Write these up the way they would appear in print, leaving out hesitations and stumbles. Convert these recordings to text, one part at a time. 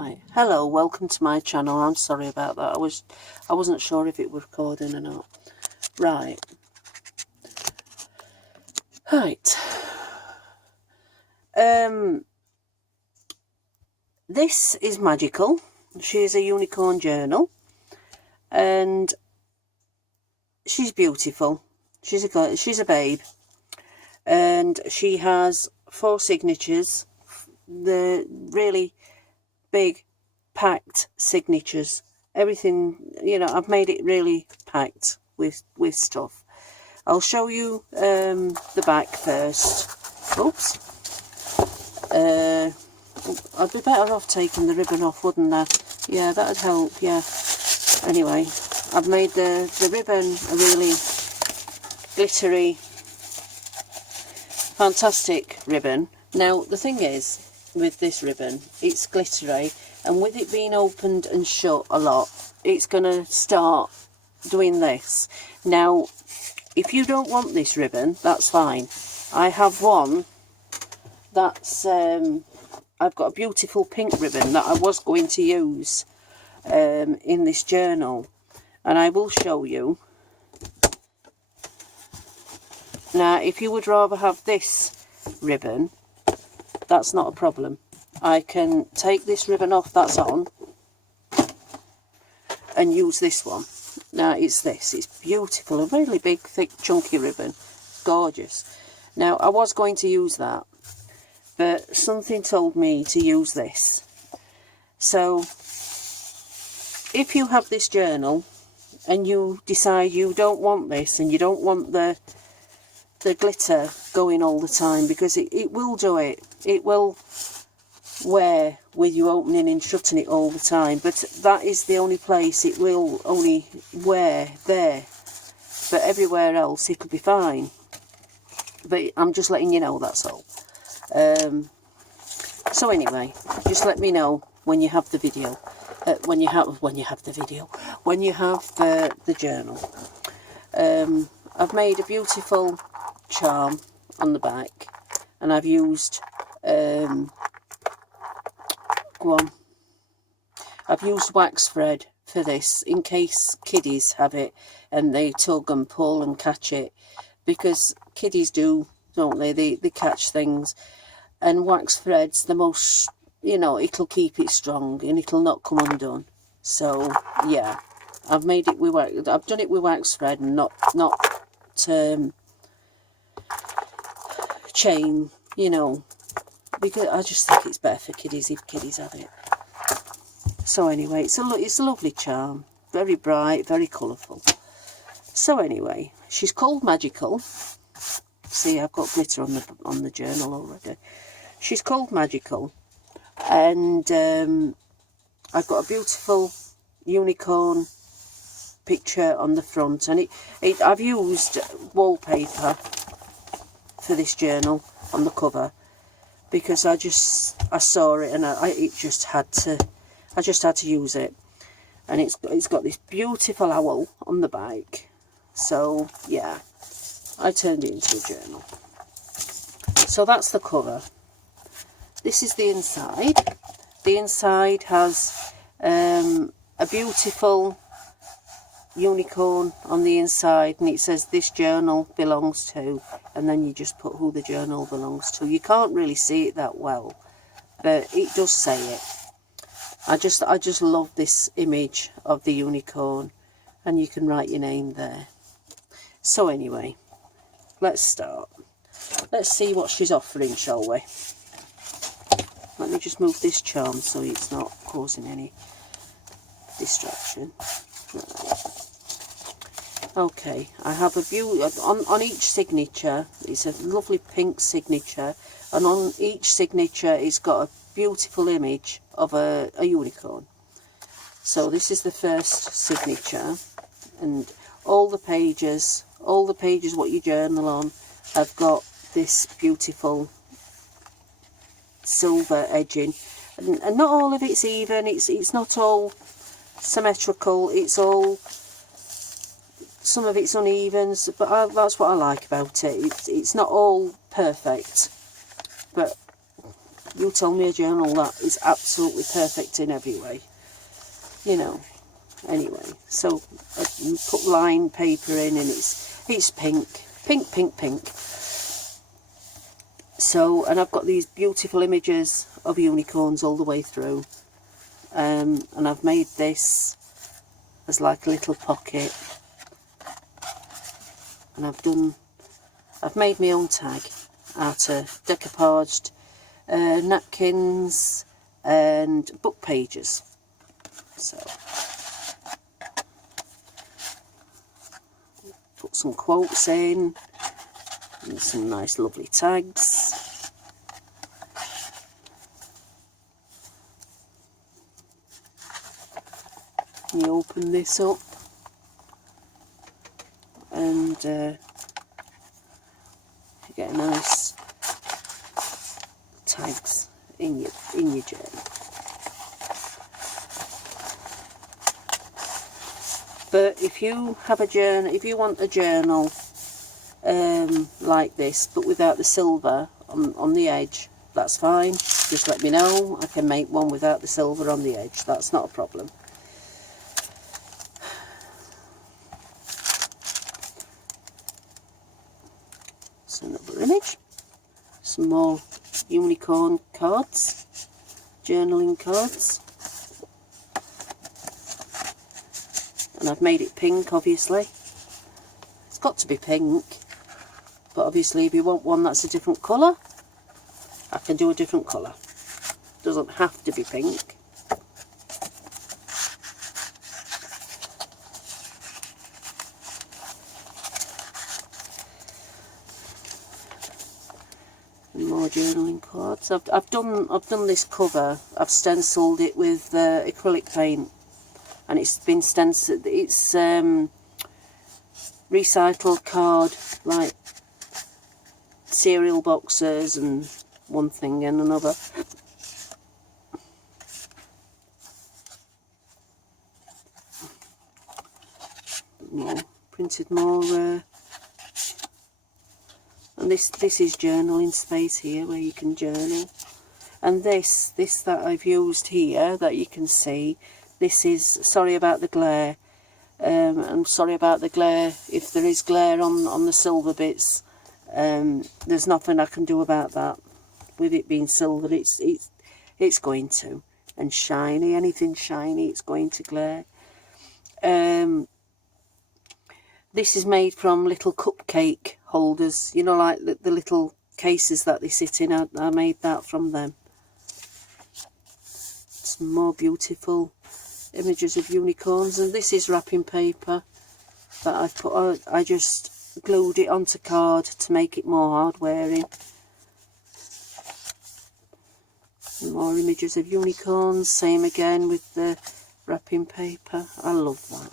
Right, hello, welcome to my channel. I'm sorry about that. I wasn't sure if it was recording or not. Right. This is Magical. She is a unicorn journal, and she's beautiful. She's a babe, and she has 4 signatures. The really big packed signatures, everything, you know. I've made it really packed with stuff. I'll show you the back first. Oops. I'd be better off taking the ribbon off, wouldn't I? Yeah, that'd help. Yeah, anyway, I've made the ribbon a really glittery, fantastic ribbon. Now the thing is, with this ribbon, it's glittery, and with it being opened and shut a lot, it's gonna start doing this. Now if you don't want this ribbon, that's fine. I have one that's I've got a beautiful pink ribbon that I was going to use in this journal, and I will show you. Now if you would rather have this ribbon, that's not a problem. I can take this ribbon off that's on and use this one. Now it's beautiful, a really big, thick, chunky ribbon, gorgeous. Now I was going to use that, but something told me to use this. So if you have this journal and you decide you don't want this, and you don't want the glitter going all the time, because it will do it. It will wear with you opening and shutting it all the time, but that is the only place it will only wear there. But everywhere else it'll be fine. But I'm just letting you know, that's all. So anyway, just let me know when you have the video. When you have the journal. I've made a beautiful charm on the back, and I've used I've used wax thread for this in case kiddies have it and they tug and pull and catch it, because kiddies do, don't they? They catch things, and wax thread's the most, you know, it'll keep it strong and it'll not come undone. So yeah, I've made it with I've done it with wax thread and not chain, you know, because I just think it's better for kiddies if kiddies have it. So anyway, it's a lovely charm, very bright, very colourful. So anyway, she's called Magical. See, I've got glitter on the journal already. She's called Magical, and I've got a beautiful unicorn picture on the front, and I've used wallpaper for this journal on the cover, because I saw it and I just had to use it. And it's got this beautiful owl on the back. So yeah, I turned it into a journal. So that's the cover. This is the inside. The inside has a beautiful unicorn on the inside, and it says this journal belongs to, and then you just put who the journal belongs to. You can't really see it that well, but it does say it. I just love this image of the unicorn, and you can write your name there. So anyway, let's start. Let's see what she's offering, shall we? Let me just move this charm so it's not causing any distraction. Right. Okay, I have a on each signature, it's a lovely pink signature, and on each signature it's got a beautiful image of a unicorn. So this is the first signature, and all the pages what you journal on have got this beautiful silver edging, and not all of it's even, it's not all symmetrical, it's all, some of it's uneven, but that's what I like about it. It's not all perfect, but You tell me a journal that is absolutely perfect in every way, you know. Anyway, so I put lined paper in, and it's pink, pink, pink, pink. So, and I've got these beautiful images of unicorns all the way through, and I've made this as like a little pocket, and I've made my own tag out of decoupaged napkins and book pages. So put some quotes in and some nice lovely tags. You open this up, and you get a nice tags in your journal. But if you have a journal, if you want a journal like this, but without the silver on the edge, that's fine. Just let me know. I can make one without the silver on the edge. That's not a problem. So another image. Some more unicorn cards, journaling cards. And I've made it pink, obviously. It's got to be pink. But obviously if you want one that's a different colour, I can do a different colour. Doesn't have to be pink. And more journaling cards. I've done this cover. I've stenciled it with acrylic paint, and it's been stenciled. It's recycled card, like cereal boxes and one thing and another. Printed more, and this is journaling space here where you can journal. And this that I've used here that you can see, this is, sorry about the glare. I'm sorry about the glare. If there is glare on the silver bits, there's nothing I can do about that. With it being silver, it's going to, and shiny, anything shiny, it's going to glare. This is made from little cupcake holders, you know, like the little cases that they sit in. I made that from them. Some more beautiful images of unicorns, and this is wrapping paper that I've put on. I just glued it onto card to make it more hard wearing. More images of unicorns, same again with the wrapping paper. I love that.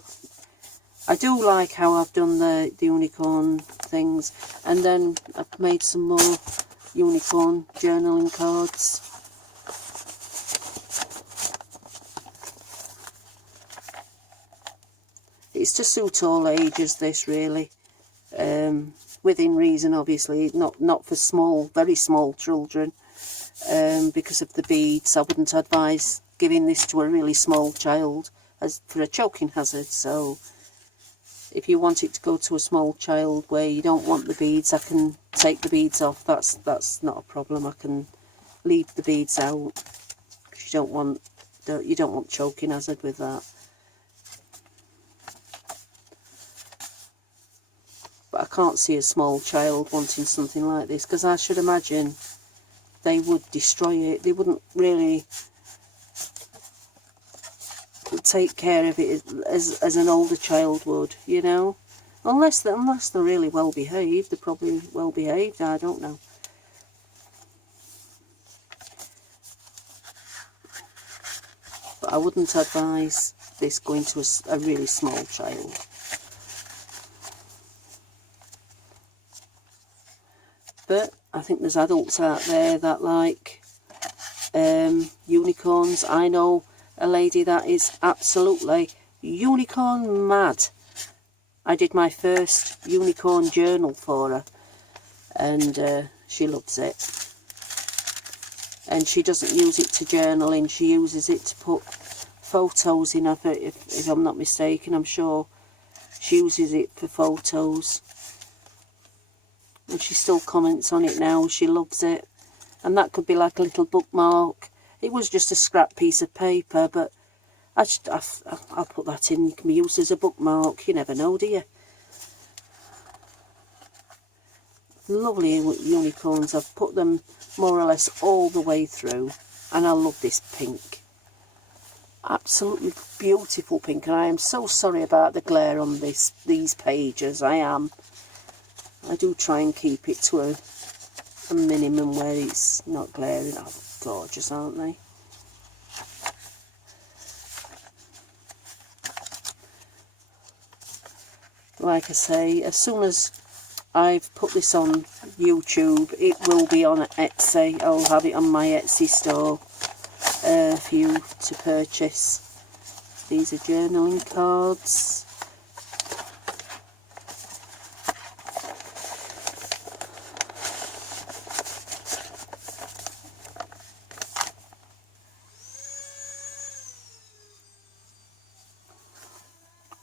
I do like how I've done the unicorn things, and then I've made some more unicorn journaling cards. It's to suit all ages, this, really, within reason, obviously, not for small, very small children, because of the beads. I wouldn't advise giving this to a really small child as for a choking hazard. So if you want it to go to a small child where you don't want the beads, I can take the beads off. That's not a problem. I can leave the beads out, because you don't want choking hazard with that. But I can't see a small child wanting something like this, because I should imagine they would destroy it. They wouldn't really take care of it as an older child would, you know, unless they're really well behaved. They're probably well behaved, I don't know. But I wouldn't advise this going to a really small child. But I think there's adults out there that like unicorns. I know a lady that is absolutely unicorn mad. I did my first unicorn journal for her, and she loves it. and she doesn't use it to journal in, she uses it to put photos in of it, if I'm not mistaken. I'm sure she uses it for photos, and she still comments on it now. She loves it, and that could be like a little bookmark. It was just a scrap piece of paper, but I'll put that in. It can be used as a bookmark. You never know, do you? Lovely unicorns. I've put them more or less all the way through, and I love this pink. Absolutely beautiful pink, and I am so sorry about the glare on these pages. I do try and keep it to a minimum where it's not glaring. Oh, gorgeous, aren't they? Like I say, as soon as I've put this on YouTube, it will be on Etsy. I'll have it on my Etsy store for you to purchase. These are journaling cards.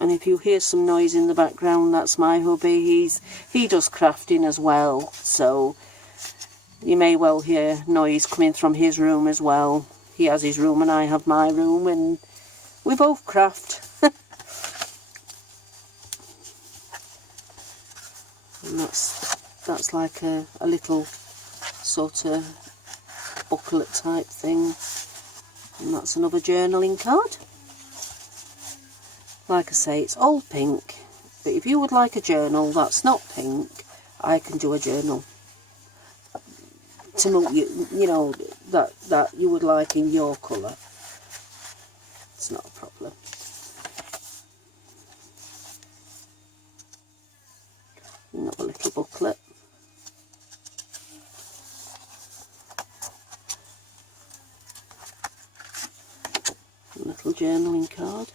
And if you hear some noise in the background, that's my hubby. He does crafting as well, so you may well hear noise coming from his room as well. He has his room and I have my room, and we both craft. And that's like a little sort of booklet type thing. And that's another journaling card. Like I say, it's all pink, but if you would like a journal that's not pink, I can do a journal to make you know, that you would like in your colour. It's not a problem. Another little booklet. A little journaling card.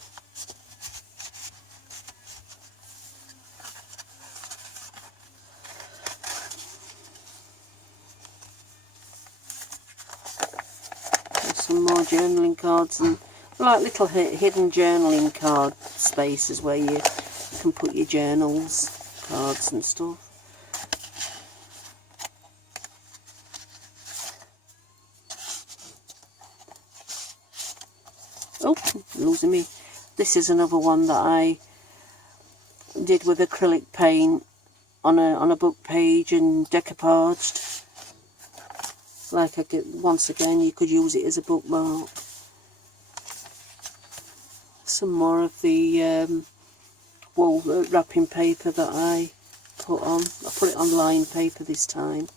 Some more journaling cards, and like little hidden journaling card spaces where you can put your journals, cards and stuff. Oh, losing me. This is another one that I did with acrylic paint on a book page and decoupaged. Like once again, you could use it as a bookmark. Some more of the wool wrapping paper that I put on. I put it on lined paper this time.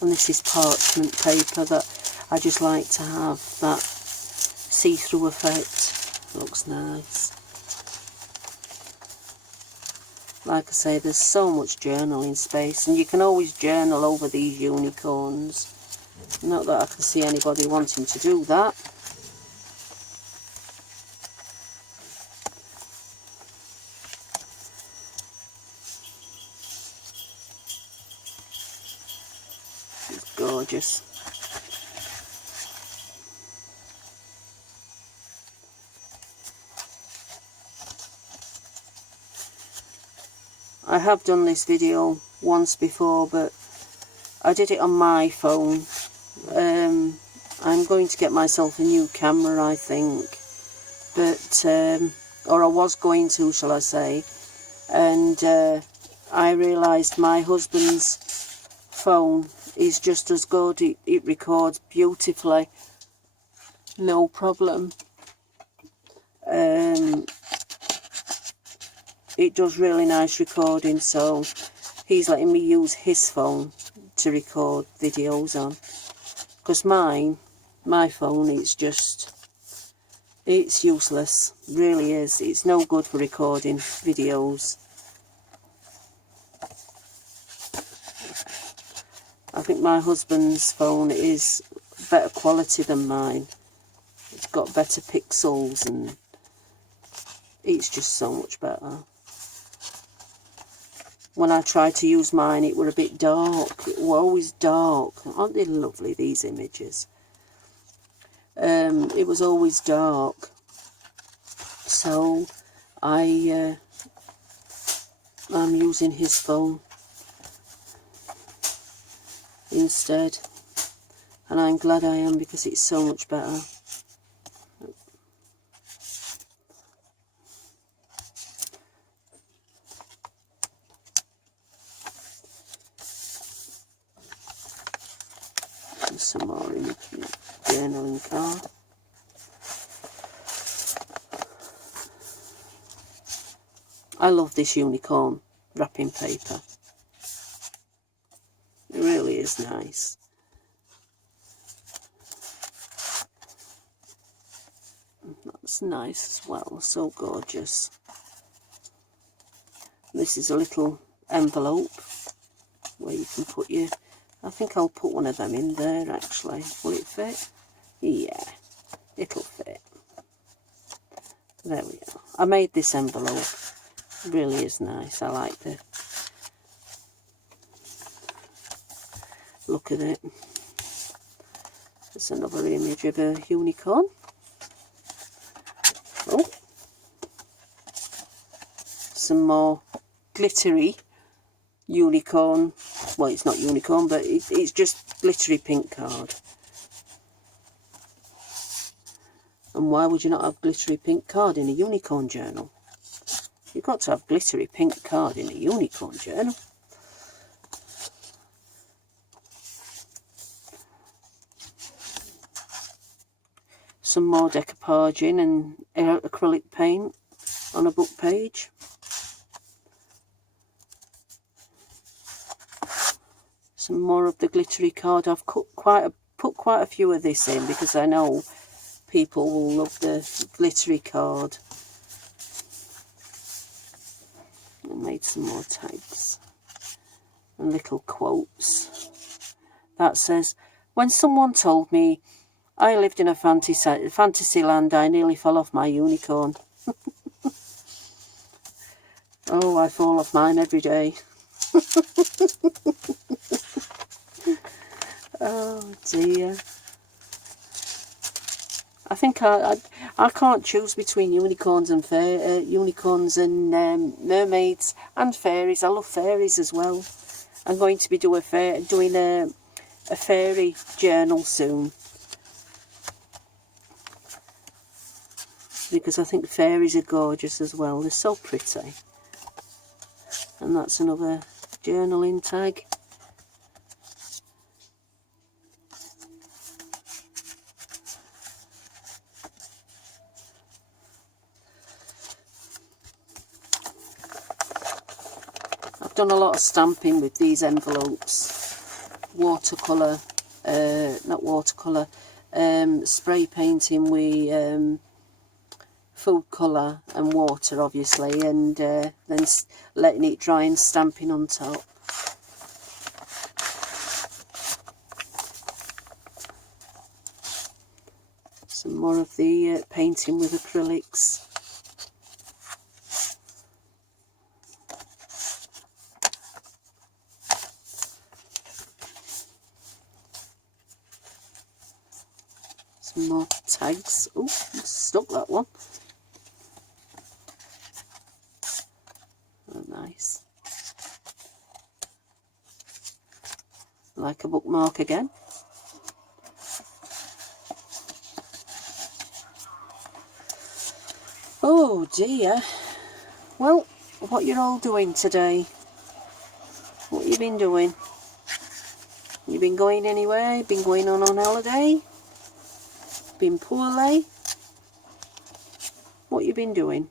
And this is parchment paper that I just like to have that see-through effect. Looks nice. Like I say, there's so much journaling space, and you can always journal over these unicorns. Not that I can see anybody wanting to do that. It's gorgeous. I have done this video once before, but I did it on my phone. I'm going to get myself a new camera, I think, but or I was going to, shall I say, and I realised my husband's phone is just as good. It records beautifully, no problem. It does really nice recording, so he's letting me use his phone to record videos on. Because my phone, it's useless, really is. It's no good for recording videos. I think my husband's phone is better quality than mine. It's got better pixels and it's just so much better. when I tried to use mine, it were a bit dark. It were always dark. Aren't they lovely, these images? It was always dark. So I'm using his phone instead. And I'm glad I am, because it's so much better. Some more journaling card. I love this unicorn wrapping paper. It really is nice. That's nice as well, so gorgeous. This is a little envelope where you can put your... I think I'll put one of them in there actually. Will it fit? Yeah, it'll fit. There we are. I made this envelope. It really is nice. I like the look at it. There's another image of a unicorn. Oh, some more glittery unicorn. Well, it's not unicorn, but it's just glittery pink card. And why would you not have glittery pink card in a unicorn journal? You've got to have glittery pink card in a unicorn journal. Some more decoupaging and acrylic paint on a book page. Some more of the glittery card. I've put quite a few of this in because I know people will love the glittery card. I made some more tags and little quotes. That says, when someone told me I lived in a fantasy land, I nearly fell off my unicorn. Oh, I fall off mine every day. Oh dear. I think I can't choose between unicorns and mermaids and fairies. I love fairies as well. I'm going to be doing a fairy journal soon, because I think fairies are gorgeous as well. They're so pretty. And that's another journaling tag. I've done a lot of stamping with these envelopes. Watercolour, not watercolour, spray painting with food colour and water obviously, and then letting it dry and stamping on top. Some more of the painting with acrylics. Some more tags. Oh, stuck that one. Oh, nice. Like a bookmark again. Oh dear. Well, what you're all doing today? What you been doing? You been going anywhere? Been going on holiday? Been poorly? What you been doing?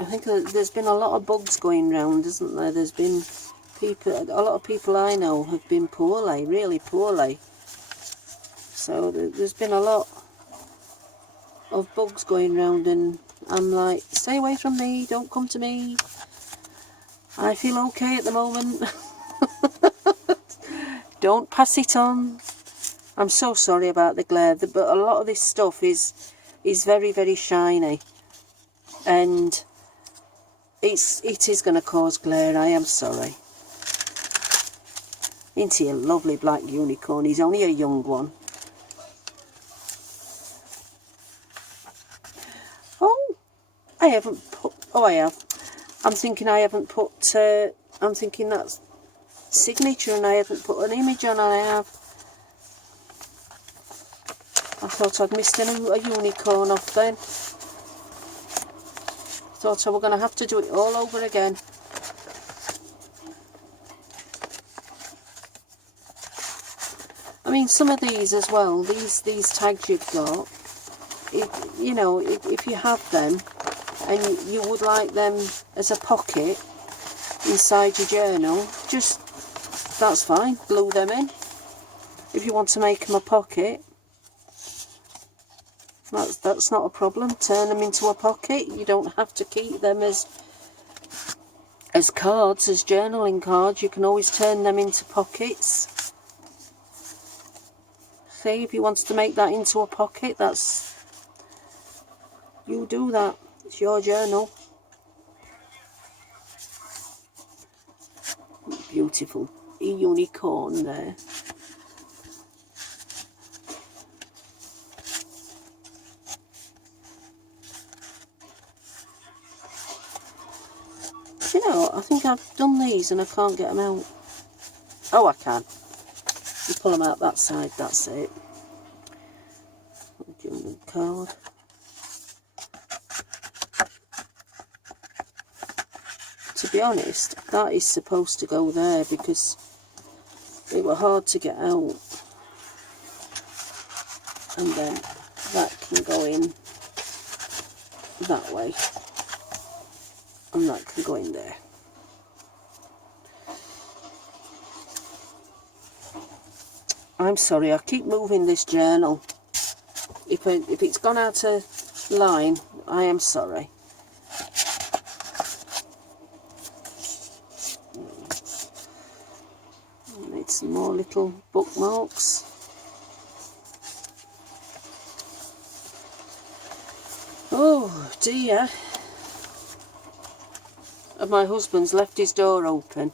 I think there's been a lot of bugs going round, isn't there? There's been a lot of people I know have been poorly, really poorly. So there's been a lot of bugs going round, and I'm like, stay away from me, don't come to me. I feel okay at the moment. Don't pass it on. I'm so sorry about the glare, but a lot of this stuff is very, very shiny. and it is going to cause glare. I am sorry. Isn't he a lovely black unicorn? He's only a young one. Oh, I haven't put... Oh, I have. I'm thinking I haven't put... I'm thinking that's signature and I haven't put an image on. I have. I thought I'd missed a unicorn off then. Thought I were going to have to do it all over again. I mean, some of these as well, these tags you've got, you know, if you have them and you would like them as a pocket inside your journal, just, that's fine, glue them in. If you want to make them a pocket, that's not a problem. Turn them into a pocket. You don't have to keep them as cards, as journaling cards. You can always turn them into pockets. See, if you wanted to make that into a pocket, you do that. It's your journal. Beautiful unicorn there. You know, I think I've done these and I can't get them out. Oh, I can. You pull them out that side, that's it. Journal card. To be honest, that is supposed to go there because it were hard to get out. And then that can go in that way. And that can go in there. I'm sorry, I keep moving this journal. If it's gone out of line, I am sorry. Need some more little bookmarks. Oh dear. And my husband's left his door open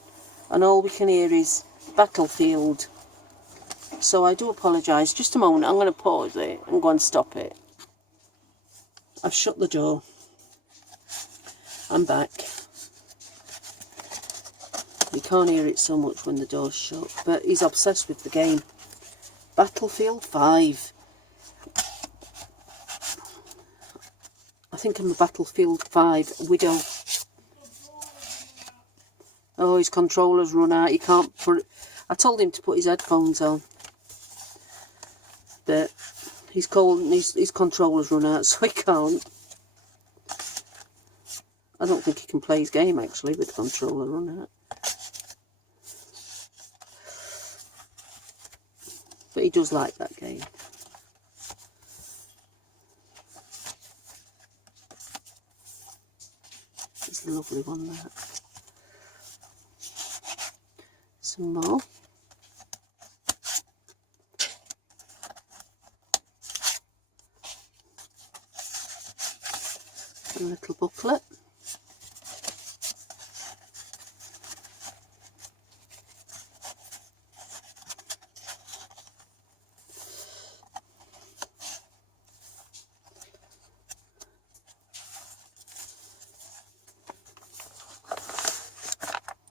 and all we can hear is battlefield. So I do apologise. Just a moment, I'm going to pause it and go and stop it. I've shut the door. I'm back. You can't hear it so much when the door's shut, but he's obsessed with the game. Battlefield 5. I think I'm a Battlefield 5 widow. Oh, his controller's run out. He can't put... I told him to put his headphones on. But his controller's run out, so he can't. I don't think he can play his game, actually, with the controller run out. But he does like that game. It's a lovely one, that. Some more. A little booklet.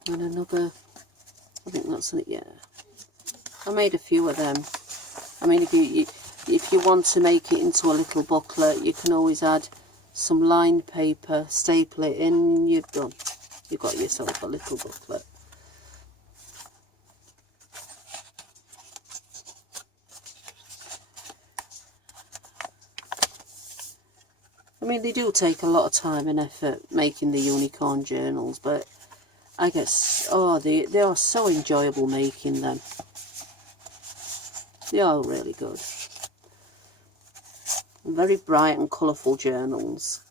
And another, I think that's it, yeah. I made a few of them. I mean, if you want to make it into a little booklet, you can always add some lined paper, staple it in, you've done. You've got yourself a little booklet. I mean, they do take a lot of time and effort making the unicorn journals, but I guess, oh, they are so enjoyable making them. They are really good. Very bright and colourful journals.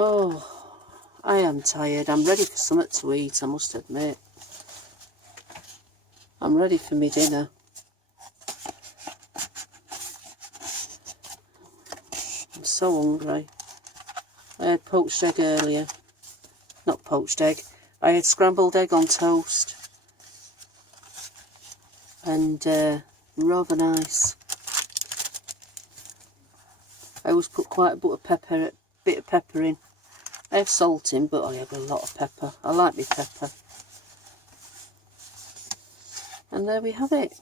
Oh, I am tired. I'm ready for something to eat, I must admit. I'm ready for my dinner. I'm so hungry. I had poached egg earlier. Not poached egg. I had scrambled egg on toast. And rather nice. I always put quite a bit of pepper in. I have salt in, but I have a lot of pepper. I like my pepper. And there we have it.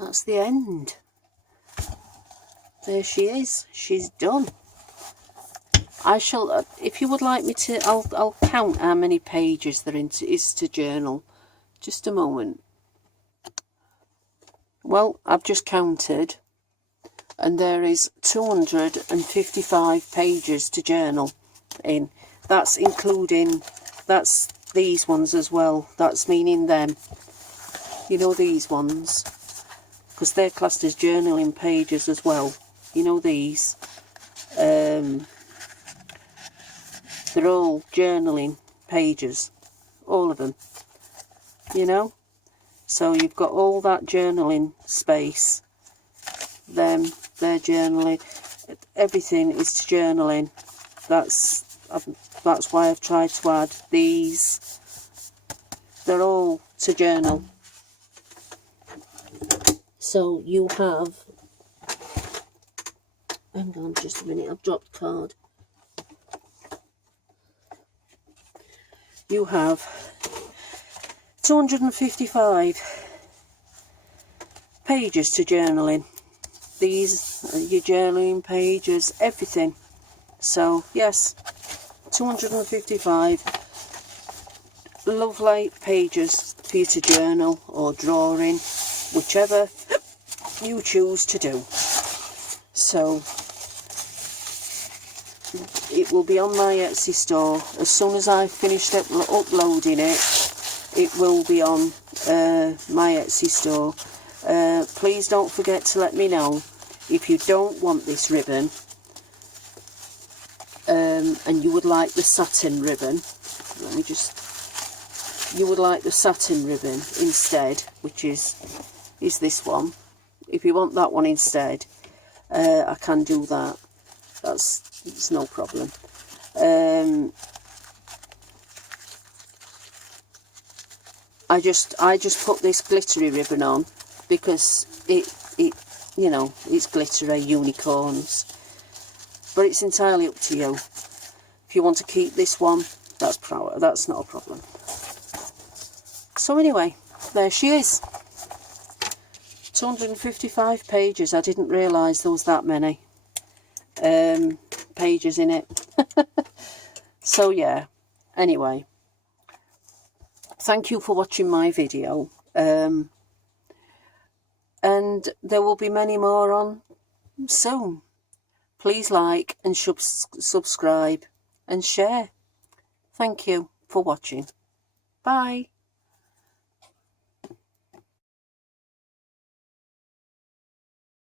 That's the end. There she is. She's done. I shall, if you would like me to, I'll count how many pages there is to journal. Just a moment. Well, I've just counted, and there is 255 pages to journal in. That's including, that's these ones as well. That's meaning them. You know, these ones, because they're classed as journaling pages as well. You know, these. They're all journaling pages. All of them. You know? So you've got all that journaling space. Them, they're journaling. Everything is to journaling. That's why I've tried to add these. They're all to journal. So you have, hang on just a minute, I've dropped the card. You have 255 pages to journaling. These are your journaling pages, everything. So yes, 255 lovely pages for you to journal or draw in, whichever you choose to do. So it will be on my Etsy store as soon as I've finished uploading it. It will be on my Etsy store. Please don't forget to let me know if you don't want this ribbon and you would like the satin ribbon. Let me just, you would like the satin ribbon instead, which is this one. If you want that one instead, I can do that. It's no problem. I just put this glittery ribbon on because it you know, it's glittery, unicorns. But it's entirely up to you. If you want to keep this one, that's not a problem. So anyway, there she is. 255 pages. I didn't realise there was that many pages in it. So yeah, anyway, thank you for watching my video, and there will be many more on soon. Please like and subscribe and share. Thank you for watching. Bye.